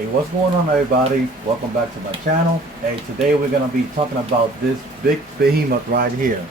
Hey, what's going on, everybody? Welcome back to my channel. Hey, today we're gonna be talking about this big behemoth right here.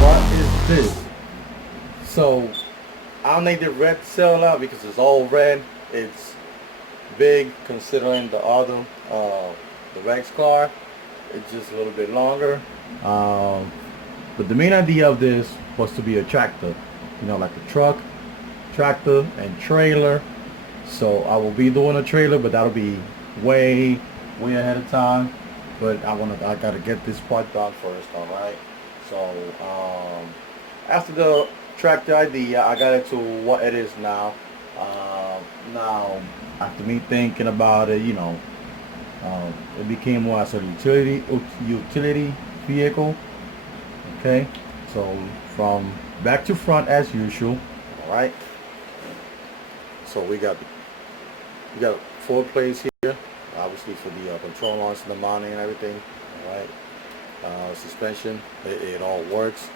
What is this? So I named it Redzilla because it's all red. It's big considering the other, the Rex car. It's just a little bit longer. But the main idea of this was to be a tractor, like a truck, tractor, and trailer. So I will be doing a trailer, but that'll be way ahead of time. But I gotta get this part done first, all right? So after the tractor idea, I got it to what it is now. Now after me thinking about it, it became more as a utility vehicle. Okay, so from back to front as usual. All right. So we got four plates here, obviously for the control arms and the mounting and everything. All right. Suspension, it all works.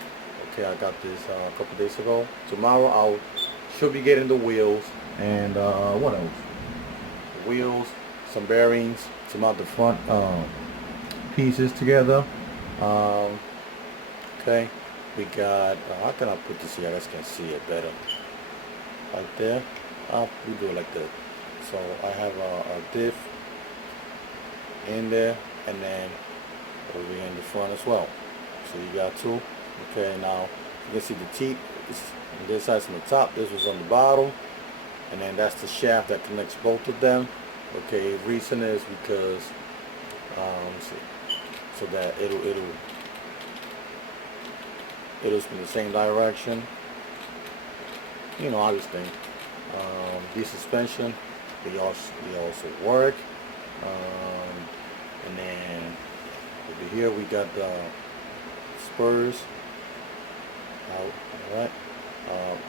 Okay, I got this a couple days ago. Tomorrow I should be getting the wheels and what else? The wheels, some bearings to mount the front pieces together. Okay, we got, how can I put this here? I guys can see it better. Right there. We do it like that. So I have a diff in there, and then over here in the front as well. So you got two. Okay, now you can see the teeth. This side's on the top, this was on the bottom, and then that's the shaft that connects both of them. Okay, reason is because so that it'll spin the same direction. Obviously. The suspension, they also work. And then over here we got the spurs out. All right.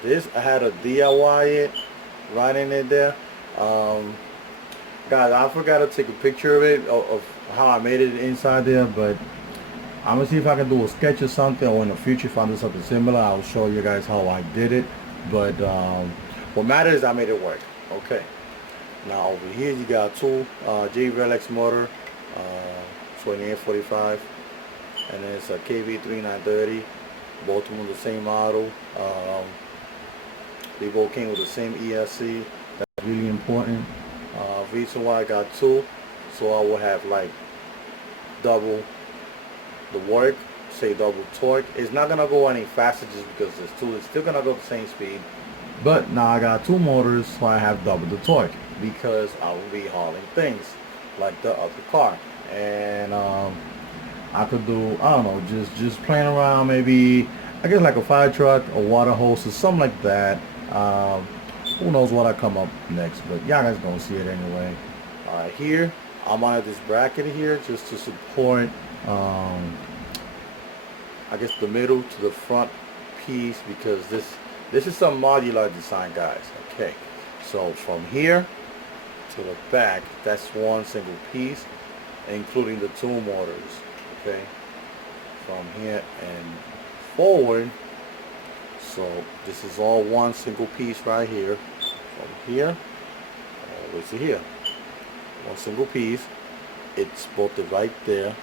This I had a DIY it right in it there. Guys, I forgot to take a picture of it of how I made it inside there, but I'm gonna see if I can do a sketch or something, or in the future if I do something similar, I'll show you guys how I did it. But what matters is I made it work. Okay. Now over here you got two JVLX motor, 2845, and then it's a KV3930. Both of them the same model. They both came with the same ESC. That's really important. Reason why I got two, so I will have like double the work, say double torque. It's not gonna go any faster just because there's two. It's still gonna go the same speed, but now I got two motors, so I have double the torque because I will be hauling things like the other car. And I could do, I don't know, just playing around, maybe I guess like a fire truck, a water hose, or something like that. Who knows what I come up next, but y'all guys gonna see it anyway. Alright, here I mounted this bracket here just to support I guess the middle to the front piece, because this is some modular design, guys. Okay, so from here to the back, that's one single piece, including the two motors. Okay, from here and forward, so this is all one single piece right here. From here all the way to here, one single piece. It's bolted right there,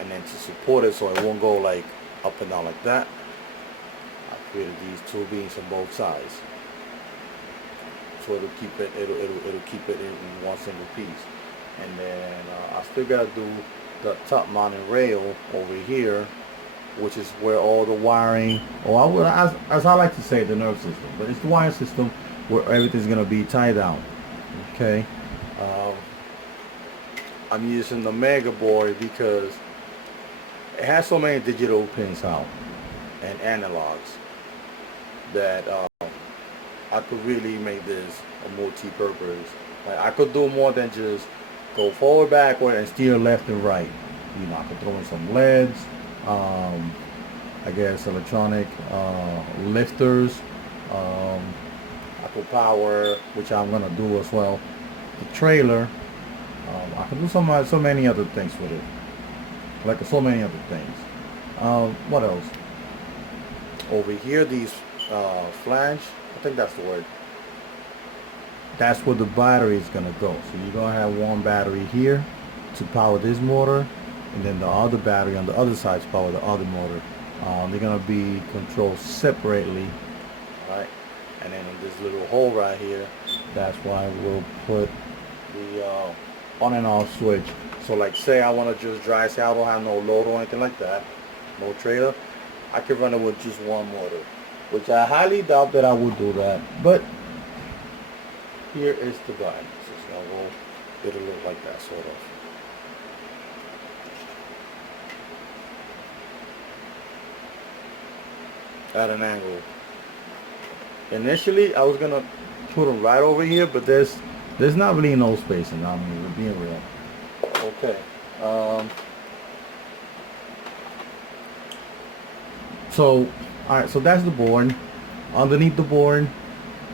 and then to support it so it won't go like up and down like that, I created these two beams on both sides, so it'll keep it in one single piece. And then I still gotta do the top mounting rail over here, which is where all the wiring, or as I like to say, the nerve system, but it's the wiring system where everything's gonna be tied down. Okay, I'm using the mega board because it has so many digital pins out. and analogs that I could really make this a multi-purpose. Like I could do more than just go forward, backward, and steer left and right. You know, I could throw in some LEDs, I guess electronic lifters. I could power, which I'm gonna do as well, the trailer. I can do so many other things with it, like so many other things. What else? Over here, these flange, I think that's the word. That's where the battery is gonna go. So you're gonna have one battery here to power this motor, and then the other battery on the other side to power the other motor. They're gonna be controlled separately, right? And then in this little hole right here, that's why we'll put the on and off switch. So like say I want to just drive, say I don't have no load or anything like that, no trailer, I can run it with just one motor, which I highly doubt that I would do that, but here is the guide. So it's gonna go, it'll look like that sort of. At an angle. Initially I was gonna put them right over here, but there's not really no spacing. I mean, we're being real. Okay. So, alright, so that's the board. Underneath the board,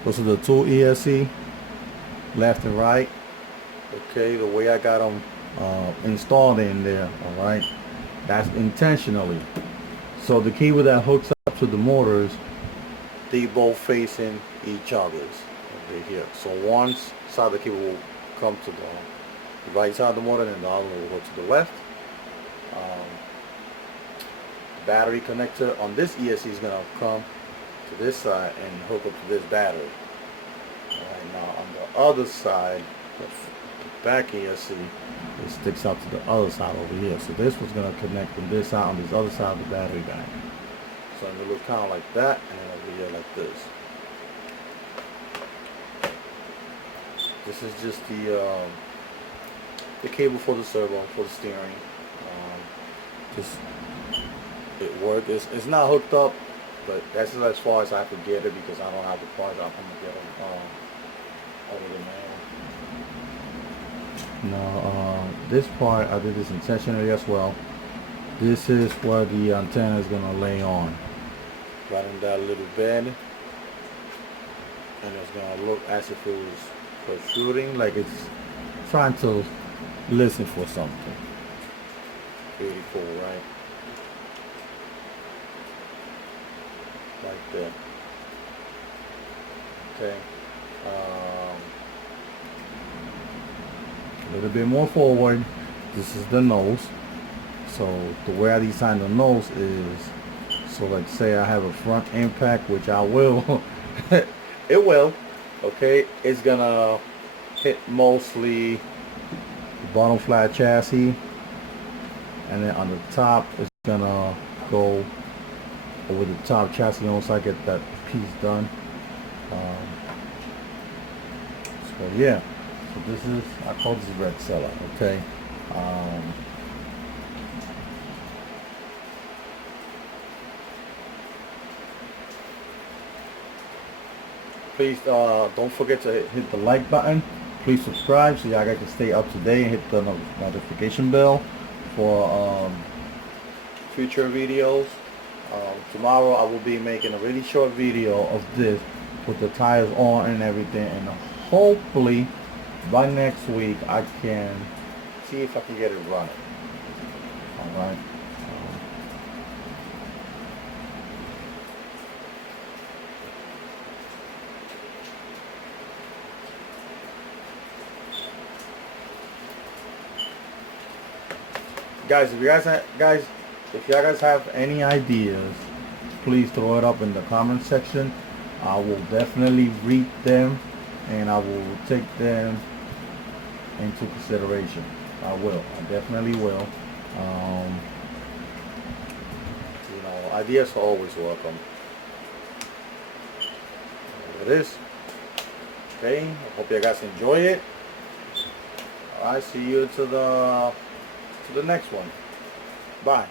those are the two ESC, left and right. Okay, the way I got them installed in there, alright, that's intentionally. So the cable that hooks up to the motors, they both facing each other's over here. So one side of the cable will come to the right side of the motor, and the other one will go to the left. Battery connector on this ESC is going to come to this side and hook up to this battery. Alright, now on the other side, the back ESC, it sticks out to the other side over here. So this was going to connect from this side on this other side of the battery bank. So it will look kind of like that, and then over here like this. This is just the cable for the servo, for the steering. Just it worked. It's not hooked up, but that's as far as I could get it because I don't have the parts. I'm gonna get them over the mail. Now this part I did this intentionally as well. This is where the antenna is gonna lay on, right in that little bed, and it's gonna look as if it was protruding, like it's trying to listen for something. Pretty cool, right? Like that. Okay. A little bit more forward. This is the nose. So the way I design the nose is, so like say I have a front impact, which I will. It will. Okay. It's gonna hit mostly the bottom flat chassis, and then on the top it's gonna go over the top chassis once I get that piece done. So yeah, so this is, I call this Redzilla, okay. Please don't forget to hit the like button. Please subscribe so y'all guys can stay up to date, and hit the notification bell for future videos. Tomorrow I will be making a really short video of this with the tires on and everything, and hopefully by next week I can see if I can get it running. Alright. Guys, if you guys have any ideas, please throw it up in the comment section. I will definitely read them, and I will take them into consideration. I definitely will. You know, ideas are always welcome. There it is. Okay, I hope you guys enjoy it. Alright, see you to the next one. Bye.